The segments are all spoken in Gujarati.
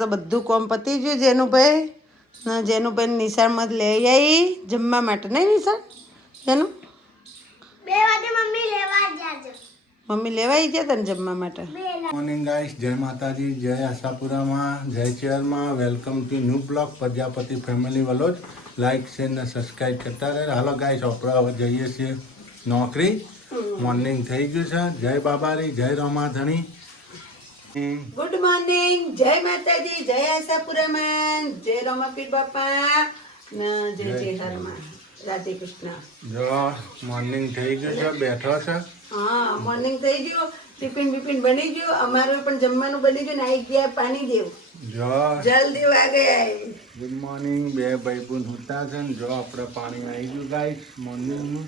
તો બધું કોમ પતી ગયું જેનુભાઈ નિશાળમાં લઈ આવી જમવા માટે નહીં નિશાળ જેનું 2 વાગે મમ્મી લેવા જાજો મમ્મી લેવા આવી ગયા તને જમવા માટે મોર્નિંગ ગાઈસ જય માતાજી જય આશાપુરામાં જય શહેરમાં welcome to new blog Prajapati family vlog like share ને સબસ્ક્રાઈબ કરતા રહે હાલો ગાઈસ આપણે હવે જઈએ છીએ નોકરી મોર્નિંગ થઈ ગયું છે જય બાબારી જય રમાધણી ગુડ મોર્નિંગ જય માતાજી જય આશાપુરામાં જય રમાપીર બાપા ને જય હરમાં રાધે કૃષ્ણ જો મોર્નિંગ થઈ ગયું છે બેઠો છે હા મોર્નિંગ થઈ ગયું ટિફિન બિફિન બની ગયું અમારું પણ જમવાનું બની ગયું ને આવી ગયા પાણી દેવું જો જલ્દી વાગે ગુડ મોર્નિંગ બે ભાઈ બહેન હોતા છે ને જો આપણે પાણી આવી ગયું ગાઈસ મોર્નિંગનું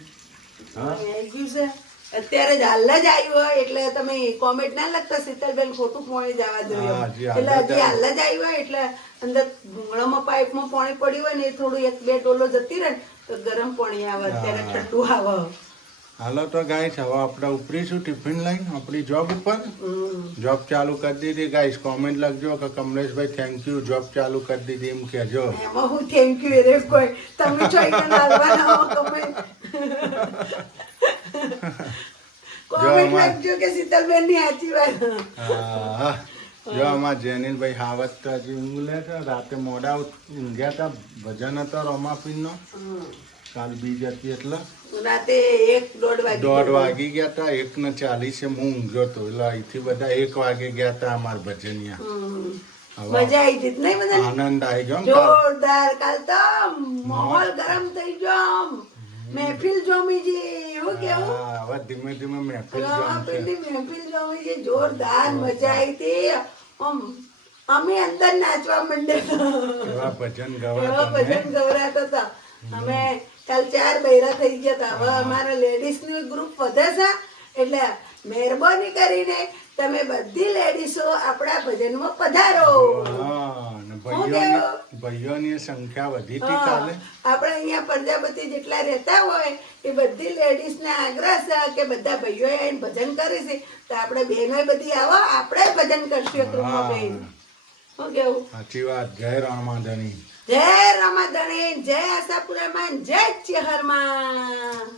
હા આવી ગયું છે અત્યારે જ હાલ જ આવ્યું હોય એટલે તમે કોમેન્ટ ના લખતા શીતલબેન ખોટું પાણી જવા દો એટલે હજી હાલ જ આવ્યું હોય એટલે અંદર ભૂંગળામાં પાઇપમાં પાણી પડ્યું હોય ને એ થોડું 1-2 ડોલો જતી રહે તો ગરમ પાણી આવે અત્યારે ઠંડુ આવે હાલો તો ગાઈસ હવે આપણે ઉપરીશું ટિફિન લઈને આપણી જોબ ઉપર જોબ ચાલુ કરી દીધી ગાઈસ કોમેન્ટ લખજો કે કમલેશભાઈ થેન્ક યુ જોબ ચાલુ કરી દીધી એમ કહેજો એમાં હું થેન્ક યુ રે કોઈ તમે જોઈને નાલવાના કમેન્ટ કોમેન્ટ લખજો કે શીતલબેન ની સાચી વાત હા જો આમાં જેનિલભાઈ હાવત તો હજી ઊંઘ લે છે રાતે મોડા ઊંઘ્યા હતા ભજન હતો રોમાપીરનો કાલ બીજ હતી એટલે રાતે 1-1:30 વાગી ગયા હતા 1:40 હું ઊંઘ્યો હતો એટલે અહીંથી બધા 1 વાગે ગયા હતા અમારા ભજનિયા મજા આવી હતી નહીં બધા આનંદ આવી ગયો જોરદાર કાલ તો માહોલ ગરમ થઈ ગયો મહેફિલ જોમીજી હું કેવું હવે ધીમે ધીમે મહેફિલ જોમીજી જોરદાર મજા આવી હતી અમે અંદર નાચવા માંડ્યા ભજન ગવરાતા હતા અમે કાલ 4 બૈરા થઈ ગયા હતા હવે અમારા લેડીઝ નું ગ્રુપ વધે છે એટલે મહેરબાની કરીને તમે બધી લેડીઝો આપણા ભજનમાં પધારો ભાઈઓની સંખ્યા વધી હતી કાલે આપણે અહીંયા પ્રજાપતિ જેટલા રહેતા હોય એ બધી લેડીઝ ને આગ્રહ છે કે બધા ભાઈઓ આવીને ભજન કરે છે તો આપણે બહેનો બધી આવો આપણે ભજન કરશું એક રૂમમાં બેહીને શું કેવું સાચી વાત જય રામાધણી જય રામાધણી જય આશાપુરામાં જય ચેહરમાં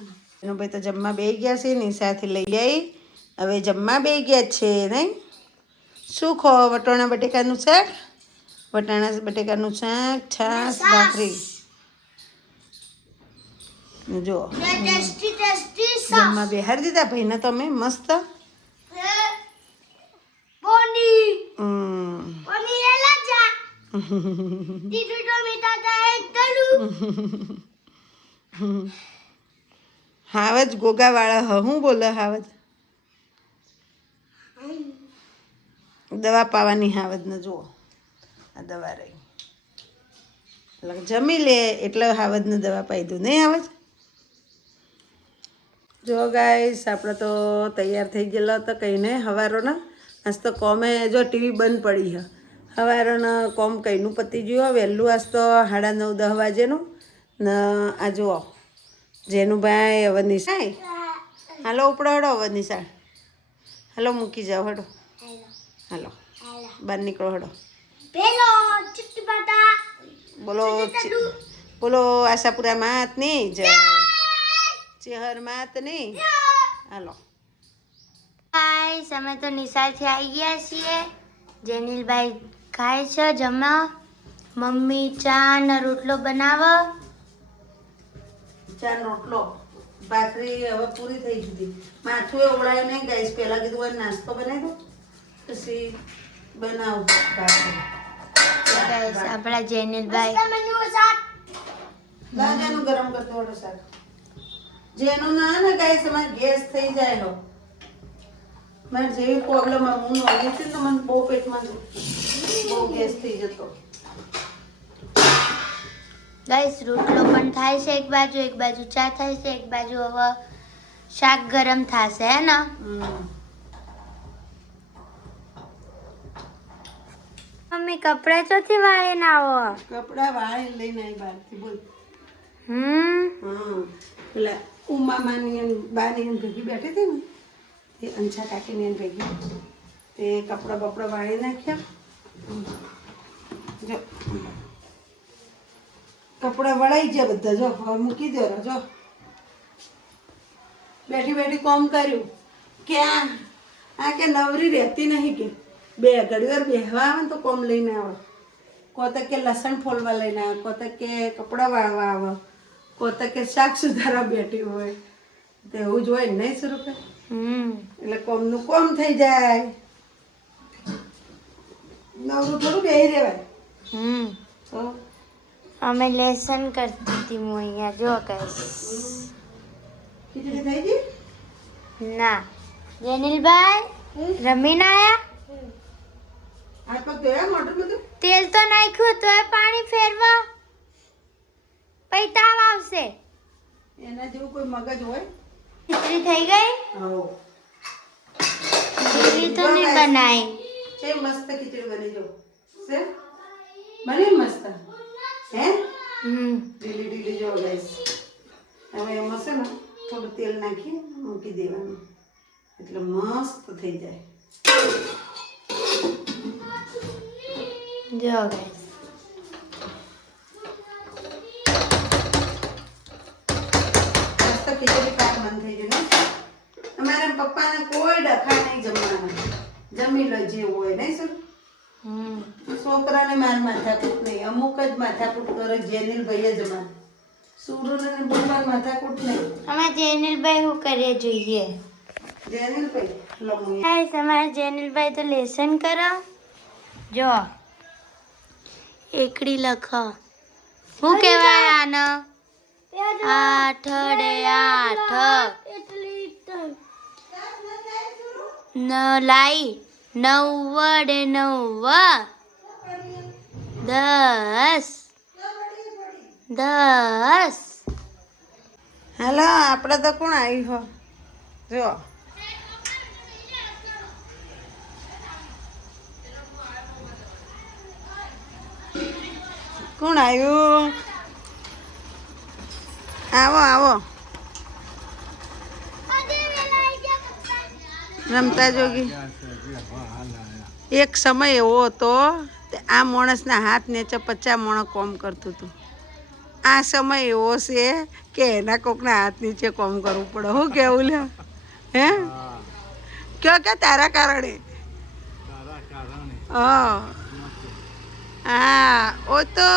એનો ભાઈ તો જમવા બેસી ગયા છે નિશાથી લઈ આવી હવે જમવા બેસી ગયા છે નહીં શું ખો વટાણા બટેકાનું શાક વટાણા બટેકાનું શાક છાશ ભાખરી જો જમવા બેહાડી દીધા ભાઈને તમે મસ્ત હાવજ ગોગા વાળા હું બોલે હાવજ દવા પાવાની હાવજ ને જુઓ આ દવા રહી એટલે જમી લે એટલે હાવજ ને દવા પાઈ દઉં નહીં હાવજ જો ગાઈસ આપણે તો તૈયાર થઈ ગયેલો હતો કહીને હવારોના આજ તો કોમે જો ટીવી બંધ પડી છે હવારોના કોમ કઈનું પતી ગયું વહેલું આજ તો 9:30-10 વાગેનું ને આ જુઓ જેનુભાઈ હવે નિશાળ હાલો ઉપડો હડો હવે નિશાળ હાલો મૂકી જાઓ હડો હાલો બહાર નીકળો હડો બોલો બોલો આશાપુરા માતની જય ચેહર માતની હાલો ગાઈસ અમે તો નિશાળથી આવી ગયા છીએ જેનિલભાઈ ખાય છે જમા મમ્મી ચા ને રોટલો બનાવો ચા રોટલો ભાખરી હવે પૂરી થઈ ગઈ માથું ઓળાયું નહીં ગાઈસ પહેલા કીધું નાસ્તો બનાવી દો પછી બનાવું ભાખરી ગાઈસ આપણા જેનિલભાઈ દાદાનું ગરમ કરતો વડો શાક જેનું ના ને ગાઈસ અમારે ગેસ થઈ જાય હો મારે જેવી પ્રોબ્લેમ હું નોની હતી તો મને બહુ પેટમાં બહુ ગેસ થઈ જતો ગાઈસ રોટલો પણ થાય છે એક બાજુ ચા થાય છે એક બાજુ હવે શાક ગરમ થશે હે ને મમ્મી કપડા ચોથી વાળીને આવો કપડા વાળી લઈને આવી બહારથી બોલ હમ પેલા ઉમામાની બાની ભેગી બેઠી હતી ને તે અંછા કાકીની ભેગી તે કપડા બપડા વાળી નાખ્યા જો કપડાં વળાઈ ગયા બધા. જો હવે મૂકી દો. જો બેઠી બેઠી કામ કર્યું. ક્યાં આ કે નવરી રહેતી નહીં કે બે ઘડી વાર બેહવા આવે ને તો કોમ લઈને આવે. કોતે કે લસણ ફોલવા લઈને આવે, કોતે કે કપડાં વાળવા આવે, કોતે કે શાક સુધારવા બેઠી હોય. તો એવું જ હોય ને નહીં શરૂ કરે એટલે કોમનું કોમ થઈ જાય. નવરું થોડું બેહી રહેવાય. તો અમે લેસન કરતી હતી હું અહીંયા. જો કઈશ ખીચડી થઈ ગઈ. ના જેનિલભાઈ રમીને આયા. હાથ પગ ધોયા મોઢું બધું. તેલ તો નાખ્યું તો પાણી ફેરવા પછી તાવ આવશે. એના જેવું કોઈ મગજ હોય. ખીચડી થઈ ગઈ. હો ખીચડી તો નહીં બનાવી. છે મસ્ત ખીચડી બની. જો છે બની મસ્ત. હે ઢીલી ઢીલી જો ગાઈસ. હવે એમાં છે ને થોડું તેલ નાખી મૂકી દેવાનું એટલે મસ્ત થઈ જાય. જો ગાઈસ મસ્ત ખીચડી પાક બંધ થઈ ગયું ને. અમારા પપ્પાને કોઈ ડખા નહીં જમવાના. જમી લો જે હોય નહીં સર. છોકરાને માર માથાકૂટ નહીં. અમુક જ માથાકૂટ કરે. જેનિલભાઈ જ અમાર સુરને બોલવા માથાકૂટ નહીં. અમે જેનિલભાઈ શું કરીએ જોઈએ. જેનિલભાઈ લમુ હાય તમારે જેનિલભાઈ તો લેસન કરો. જો એકડી લખો. શું કહેવાય આને? આઠડે આઠ ન લાઈ નવ વડે નવ 10 10. હાલો આપણે તો કોણ આવી હો. જો કોણ આવ્યું? આવો આવો રમતા જોગી. એક સમય એવો હતો તે આ માણસના હાથ નીચે 50 માણસ કોમ કરતું હતું. આ સમય એવો છે કે એના કોકના હાથ નીચે કોમ કરવું પડે. શું કેવું લે? હે કયો કે તારા કારણે? हाँ वो तो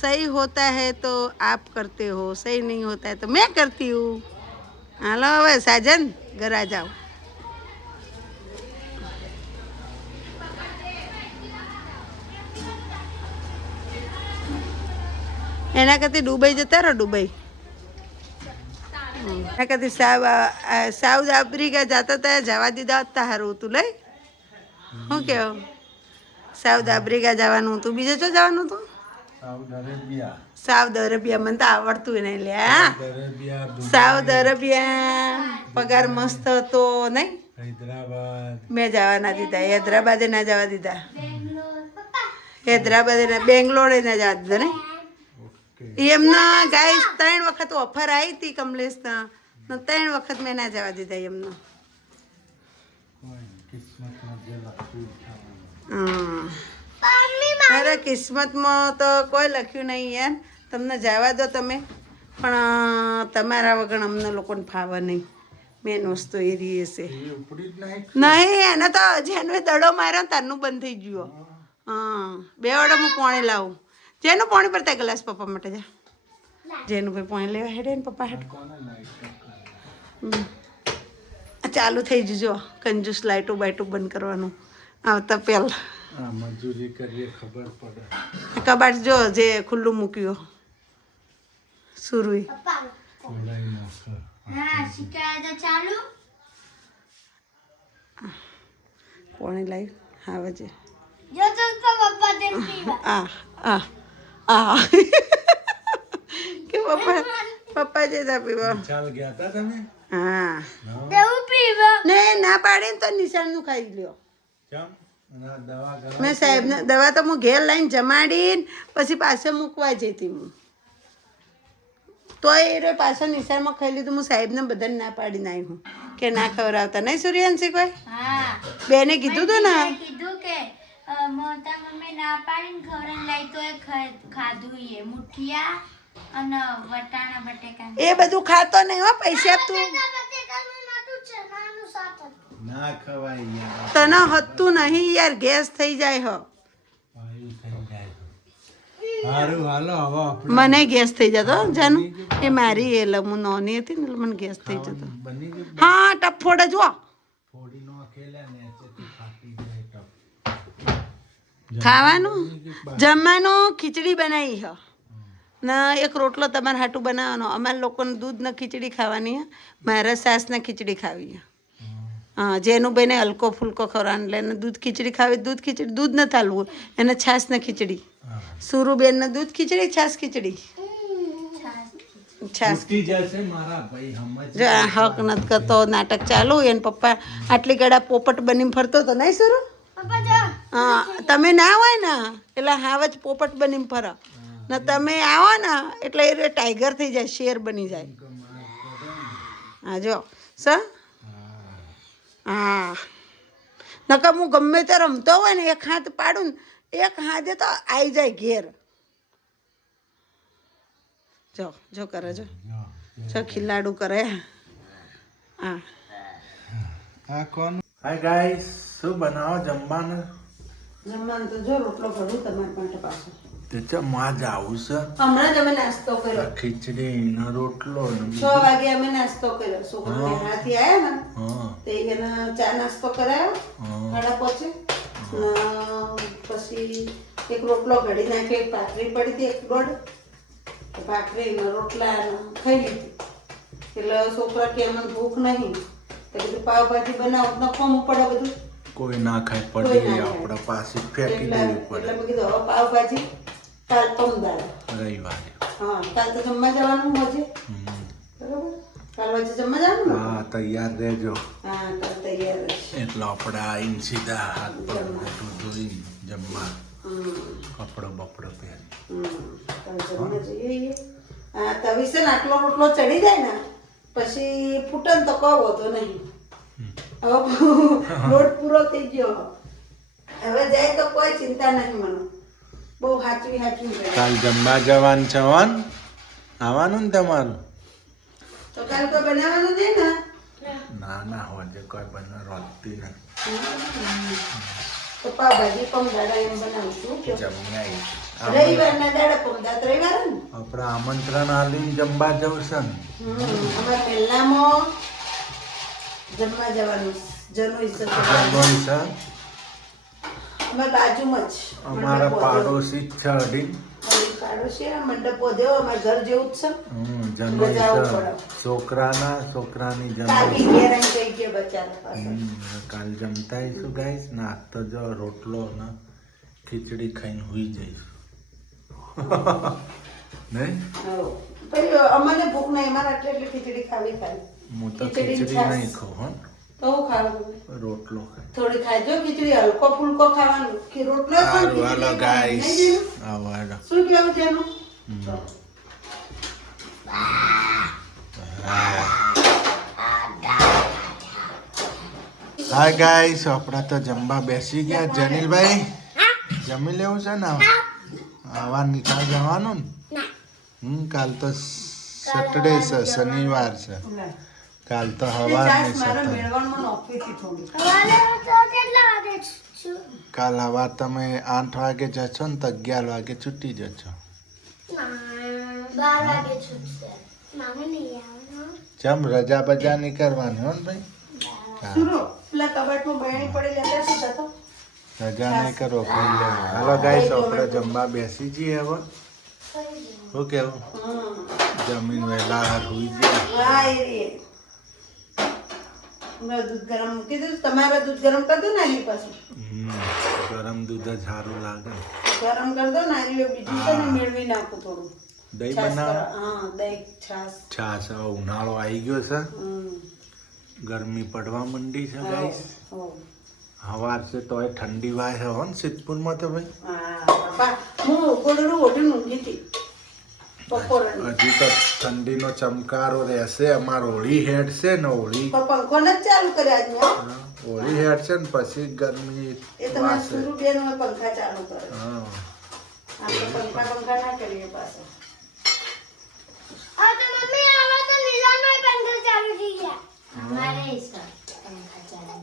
सही होता है तो आप करते हो, सही नहीं होता है तो मैं करती हूँ. હાલો હવે સાજન ઘર આ જાઓ. એના કરતી દુબઈ જતા રહો. દુબઈ એના કરતી સાઉથ આફ્રિકા જતા હતા. જવા દીધા હતા સારું હતું. લઈ શું કેવું? સાઉથ આફ્રિકા જવાનું હતું. બીજે શું જવાનું હતું? South Arabia. મને તો આવડતું નહીં લે. સાઉથ અરેબિયા પગાર મસ્ત હતો નહીં. હૈદરાબાદ મેં જવા ના દીધા. હૈદરાબાદે ના જવા દીધા. હૈદરાબાદે ના બેંગ્લોરે ના જવા દીધા નહીં. એમના ગાય 3 વખત ઓફર આવી હતી કમલેશના. 3 વખત મેં ના જવા દીધા એમનો. અરે કિસ્મતમાં તો કોઈ લખ્યું નહીં યાર. તમને જવા દો તમે. પણ તમારા વગર અમને લોકોને ફાવે નહીં. મેન વસ્તુ એ રહી છે નહીં. એને તો જેનો દડો માર્યો તારનું બંધ થઈ ગયું. હા 2 વડે હું પાણી લાવું. જેનું પાણી પડતા ગ્લાસ પપ્પા માટે જા. જેનું ભાઈ પાણી લેવા હેડે ને પપ્પા હેડ. ચાલુ થઈ જજો. કંજૂસ લાઇટો બાઇટો બંધ કરવાનું આવતા પહેલા. મજૂરી કરીએ ખબર પડે. કબાટ જો જે ખુલ્લું મૂક્યું સુરુઈ. પાણી લાવી આવે છે. કે પપ્પા જતા પીવા. ચાલ ગયા હતા તમે? હા ને ના પાડીને તો નિશાળનું ખાઈ લ્યો. મેં સાહેબને દવા તો હું ઘેર લઈને જમાડીને પછી પાછળ મૂકવા જતી હું. તો એ પાછળ નિશાળમાં ખાઈ લીધું. હું સાહેબને બધાને ના પાડીને આવી હું કે ના ખવડાવતા નહીં. સૂર્યાંશી કોઈ બેને કીધું હતું ને કીધું કે મોટા મમ્મી ના પાડીને ખવડાવીને લાવી તો એ ખાધું એ મુઠિયા અને વટાણા બટેકા એ બધું ખાતો નહીં હો, પૈસા આપતું ના ખવાય યાર, તને હતું નહીં યાર, ગેસ થઈ જાય હો. વાયુ થઈ જાય. સારું હાલો હવે આપણે મને ગેસ થઈ જતો જાનું, એ મારી એ હું નાની હતી ને એટલે મને ગેસ થઈ જતો. બની ગયું. હા ટફોડ જુઓ થોડી નો ખેલ્યા ને એસેથી ફાટી જાય ટપ. ખાવાનું જમવાનું ખીચડી બનાવી હ ના એક રોટલો તમારે હાટું બનાવવાનો. અમારા લોકોને દૂધ ને ખીચડી ખાવાની હે, મારા સાસને ખીચડી ખાવી હે. હા જેનું ભાઈને હલકો ફૂલકો ખવડાવવાનું એટલે એને દૂધ ખીચડી ખાવી, દૂધ ખીચડી, દૂધ ન થાલવું એને છાશ ને ખીચડી. સુરુબેનને દૂધ ખીચડી, છાશ ખીચડી. છાશ છૂટી જશે મારા ભાઈ સમજ. જો આ હક નથી કરતો, નાટક ચાલુ. એને પપ્પા આટલી ગળા પોપટ બનીને ફરતો હતો નહીં સુરુ? હા તમે ના હોય ને એટલે હાવ જ પોપટ બનીને ફરો ને, તમે આવો ને એટલે એ ટાઈગર થઈ જાય, શેર બની જાય. હા જો સર હા નકર હું ગમે તે રમતો હોય ને એક હાથ પાડું ને એક હાથે તો આવી જાય ઘેર. જો જો કરે જો જો ખિલ્લાડું કરે. હા આ કોણ? હાય ગાઈસ, શું બનાવો જમવાનું? જમવાનું તો જો રોટલો કરું તમારે માટે પાછો. તે ચમ જ આવું છે. હમણાં જ અમે નાસ્તો કર્યો, ખીચડી ને રોટલો ને 6 વાગે અમે નાસ્તો કર્યો. છોકરા હાથી આવ્યા ને હા તે એને ચા નાસ્તો કરાયો હા 5:30 ને પછી એક રોટલો ઘડી નાખ્યો, એક ભાખરી પડી હતી 1-1.5 ભાખરી ને રોટલા ને ખાઈ લીધી. એટલે છોકરા કે અમને ભૂખ નહીં તો કીધું પાવભાજી બનાવો, નખવું પડે બધું, કોઈ ના ખાય કોઈ પડી ના ખાય. આપણે પાછી ફેંકી એટલે દેવી એટલે પડે મેં કીધું હવે પાવભાજી કાલ પમદાર. રવિવારે. હા કાલ તો જમવા જવાનું મજે, હમ. બરોબર? કાલ વચ્ચે જમવા જવાનું ને? હા તૈયાર રહેજો. હા કાલ તૈયાર જ. એટલે આપણે આવીને સીધા હાથ પગ મોઢું ધોઈને જમવા હમ કપડો બપડો પહેરી. કાલ જમવા જઈએ. હા તવી છે ને આટલો રોટલો ચડી જાય ને પછી ફૂટે ને તો કહો તો નહીં. હવે લોટ પૂરો થઈ ગયો, હવે જાય તો કોઈ ચિંતા નહીં મને. બહુ હાચવી જાય. કાલ જમવા જવાનું છે વન આવવાનું ને તમારું? તો કાલ તો બનાવવાનું છે ને? ના ના હોજે કોઈ બને રોટતી ને તો પાવભાજી પમદાડા એમ બનાવશું. જમી આવી. રવિવારના દાડા પમદાડ રવિવાર ને આપણે આમંત્રણ આલીને જમવા જવું છે ને. અમારે પહેલામાં જમવા જવાનું જનો ઈસર જમવાનું છે. અમારે બાજુમાં જ અમારા પાડોશી જ છે અઢી. પાડોશી મંડપ પોધ્યો અમારે ઘર જેવું જ છે. જમવાનું જવું છે. પડે. છોકરાની કાકી જમવાનું. ઘેર આવીને કહી ગયા બચારા પાસે. કાલ જમતા આવીશું ગાઈસ. નાસ્તો જો રોટલો ને ખીચડી ખાઈને હુઈ જઈશું. નહીં હઉ. પછી અમને ભૂખ નહીં, અમારે આટલી એટલી ખીચડી ખાવી ખાલી. હું તો ખીચડી ખીચડી છાશ. નહીં ખાઉં હો. તો હું ખાવું રોટલો ખાઈ. થોડી ખાજો ખીચડી, હલકો ફૂલકો ખાવાનું કે રોટલો પણ હાલો ખીચડી હાલો ખાવાની. ગાઈસ. નહીં જીનું? આવો હાલો. શું કેવું છે એનું? હાય ગાઈસ, આપણે તો જમવા બેસી ગયા. જનીલભાઈ જમી લેવું છે ને? આવા નિકાલ જવાનું ને? કાલ તો સેટરડે છે, શનિવાર છે. કાલ તો હવાર છાશ નહીં મારે છે. મેળવણમાં નોખવી હતી થોડી. કાલ હવાર તમે 8 વાગે જશો ને તો 11 વાગે છૂટી જશો. 12 વાગે છૂટશે. મામે નહીં આવવાનું. જેમ રજા બજા નહીં કરવાની હો ને ભાઈ. હા, સુરો પેલા કબાટમાં બહેણી પડેલી અંદર શું થતો? રજા નહીં કરો ખાઈ લેવું. હાલો ગાઈસ, આપણે જમવા બેસી જઈએ હવે. શું કેવું? જમીન વહેલા હોઈ જાય. હા એ રે. મેં દૂધ ગરમ મૂકી દીધું, તમારે દૂધ ગરમ કરી દો ને આની પાછું. ગરમ દૂધ જ સારું લાગે. ગરમ કરી દો ને આની બીજું છે ને મેળવી નાખું થોડું. દહીં છાશ બનાવો. કરો. હા દહીં છાશ. છાશ હવે ઉનાળો આવી ગયો છે. હમ. ગરમી પડવા માંડી છે ગાઈસ. હો. હવાર છે તોય ઠંડી વાય છે હો ને સિદ્ધપુરમાં તો ભાઈ. હા બાપા હું ગોળનું ઓઢીને ઊંઘી હતી બપોરે. હજી તો ઠંડીનો ચમકારો રહેશે. અમારો હોળી હેડ છે ને હોળી. પણ પંખો નથી ચાલુ કર્યા આજને. હોળી હેડ છે ને પછી ગરમી એ તમારે વાસે. સુરુબેન હોય પંખા ચાલુ કરે હા આપણે પંખા ના કરીએ પાછા અમારે સર પંખા ચાલુ